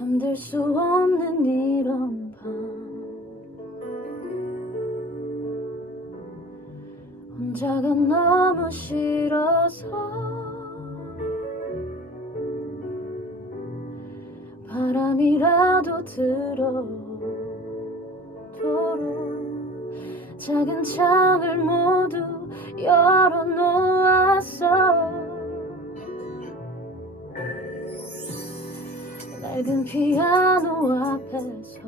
잠들 수 없는 이런 밤. 혼자가 너무 싫어서 바람이라도 들어도록 작은 창을 모두 열어놓았어 낡은 피아노 앞에서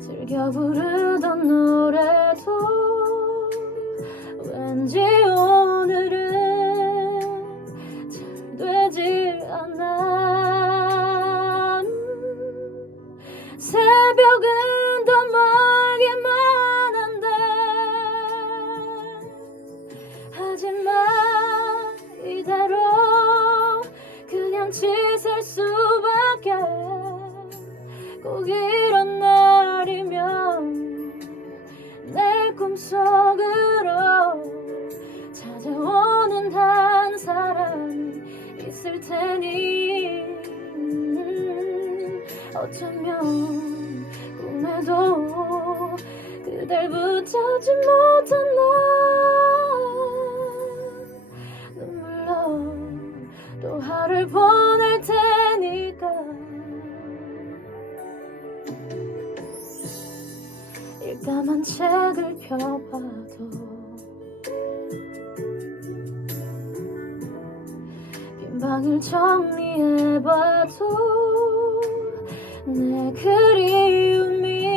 즐겨 부르던 노래도 왠지 오늘은 잘 되질 않아 지칠 수밖에 꼭 이런 날이면 내 꿈속으로 찾아오는 한 사람이 있을 테니. 음, 어쩌면 꿈에도 그댈 붙잡지 못한 나. 눈물로 또 하루 보 일감한 책을 펴봐도 빈 방을 정리해봐도 내 그리움이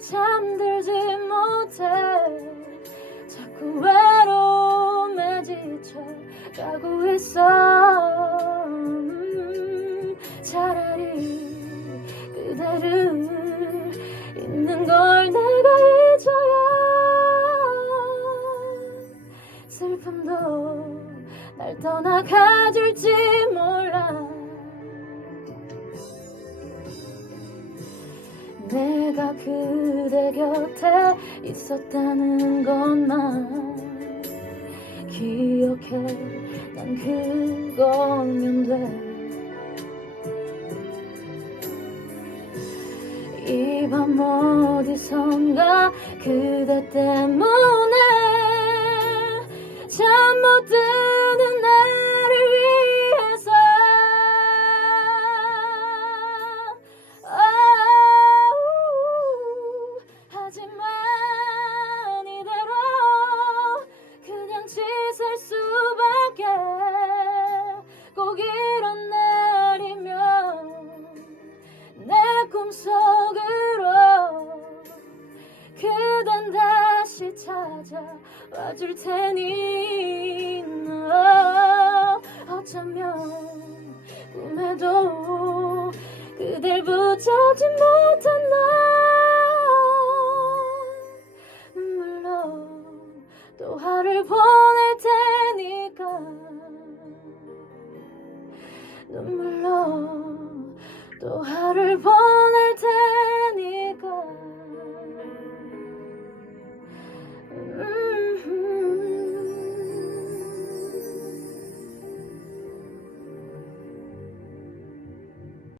잠들지 못해. 자꾸 외로움에 지쳐 가고 있어. 음, 차라리 그대를 있는 걸 내가 잊어야 슬픔도 날 떠나가줄지 몰라 내가 그대 곁에 있었다는 것만 기억해. 난 그거면 돼. 이 밤 어디선가 그대 때문에 다시 찾아와 줄 테니. 너 어쩌면 꿈에도 그댈 붙잡지 못한 나 물론 또 하루 보낼 테니까. 눈물로 또 하루를 보낼